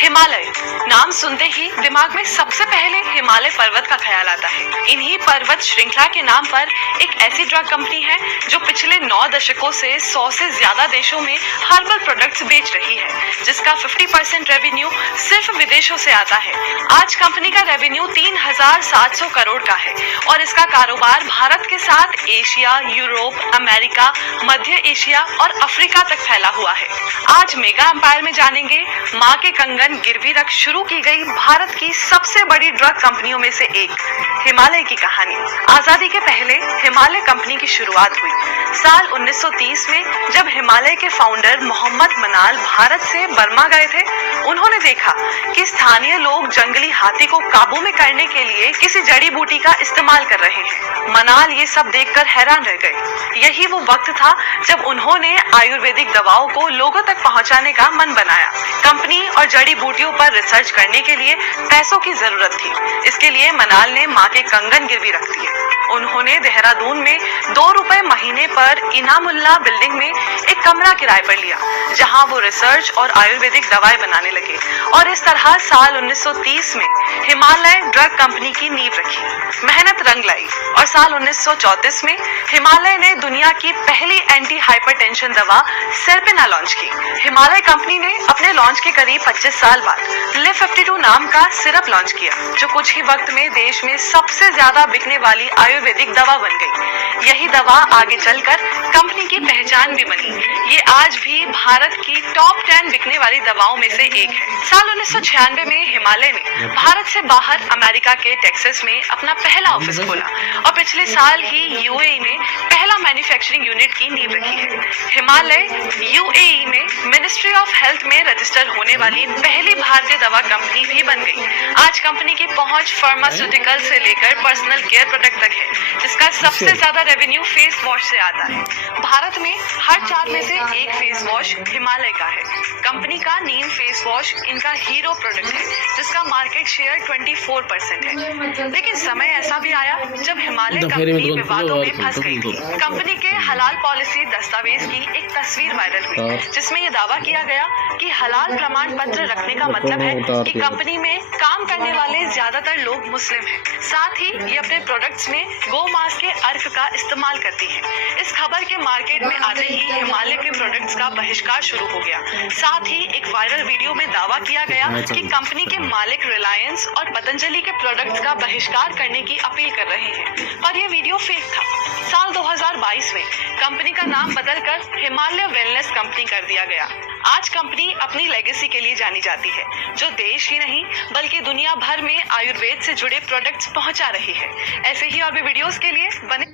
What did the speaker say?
हिमालय नाम सुनते ही दिमाग में सबसे पहले हिमालय पर्वत का ख्याल आता है। इन्हीं पर्वत श्रृंखला के नाम पर एक ऐसी ड्रग कंपनी है जो पिछले 9 दशकों से 100 से ज्यादा देशों में हर्बल प्रोडक्ट्स बेच रही है, जिसका 50% रेवेन्यू सिर्फ विदेशों से आता है। आज कंपनी का रेवेन्यू 3,700 करोड़ का है और इसका कारोबार भारत के साथ एशिया, यूरोप, अमेरिका, मध्य एशिया और अफ्रीका तक फैला हुआ है। आज मेगा एम्पायर में जानेंगे मां के कंगन गिरवी रख शुरू की गई भारत की सबसे बड़ी ड्रग कंपनियों में से एक हिमालय की कहानी। आजादी के पहले हिमालय कंपनी की शुरुआत हुई। साल 1930 में जब हिमालय के फाउंडर मोहम्मद मनाल भारत से बर्मा गए थे, उन्होंने देखा कि स्थानीय लोग जंगली हाथी को काबू में करने के लिए किसी जड़ी बूटी का इस्तेमाल कर रहे हैं। मनाल ये सब देखकर हैरान रह गए। यही वो वक्त था जब उन्होंने आयुर्वेदिक दवाओं को लोगों तक पहुंचाने का मन बनाया। कंपनी और जड़ी बूटियों पर रिसर्च करने के लिए पैसों की जरूरत थी। इसके लिए मनाल ने मां के कंगन गिरवी रख दिए। उन्होंने देहरादून में 2 रुपए महीने पर इनामुल्ला बिल्डिंग में एक कमरा किराए पर लिया, जहां वो रिसर्च और आयुर्वेदिक दवाएं बनाने लगे और इस तरह साल 1930 में हिमालय ड्रग कंपनी की नींव रखी। मेहनत रंग लाई और साल 1934 में हिमालय ने दुनिया की पहली एंटी हाइपरटेंशन दवा सेरपिना लॉन्च की। हिमालय कंपनी ने अपने लॉन्च के करीब 25 साल बाद लिव 52 नाम का सिरप लॉन्च किया, जो कुछ ही वक्त में देश में सबसे ज्यादा बिकने वाली आयुर्वेदिक दवा बन गई। यही दवा आगे चलकर कंपनी की पहचान भी बनी। ये आज भी भारत की टॉप 10 बिकने वाली दवाओं में से एक है। साल 1996 में हिमालय ने भारत से बाहर अमेरिका के टेक्सास में अपना पहला ऑफिस खोला और पिछले साल ही यूएई में पहला मैन्युफैक्चरिंग यूनिट की नींव रखी है। हिमालय यूएई में मिनिस्ट्री ऑफ हेल्थ में रजिस्टर होने वाली पहली भारतीय दवा कंपनी भी बन गई। आज कंपनी की पहुंच फार्मास्यूटिकल से लेकर पर्सनल केयर प्रोडक्ट तक है, जिसका सबसे ज्यादा रेवेन्यू फेस वॉश से आता है। भारत में हर 4 में से एक फेस वॉश हिमालय का है। कंपनी का नीम फेस वॉश इनका हीरो प्रोडक्ट है, जिसका मार्केट शेयर 24% है। लेकिन समय ऐसा भी आया जब हिमालय कंपनी विवादों में फंस गई थी। कंपनी के हलाल पॉलिसी दस्तावेज की एक तस्वीर वायरल हुई, जिसमें ये दावा किया गया कि हलाल प्रमाण पत्र रखने का मतलब है कि कंपनी में काम करने वाले ज्यादातर लोग मुस्लिम हैं। साथ ही ये अपने प्रोडक्ट्स में गौ मांस के अर्क का इस्तेमाल करती है। इस खबर के मार्केट में आते ही हिमालय के प्रोडक्ट्स का बहिष्कार शुरू हो गया। साथ ही एक वायरल वीडियो में दावा किया गया कि कंपनी के मालिक रिलायंस और पतंजलि के प्रोडक्ट्स का बहिष्कार करने की अपील कर रहे हैं, पर यह वीडियो फेक था। साल 2022 में कंपनी का नाम बदलकर हिमालय वेलनेस कंपनी कर दिया गया। आज कंपनी अपनी लेगेसी के लिए जानी जाती है, जो देश ही नहीं बल्कि दुनिया भर में आयुर्वेद से जुड़े प्रोडक्ट्स पहुंचा रही है। ऐसे ही और भी वीडियोस के लिए बने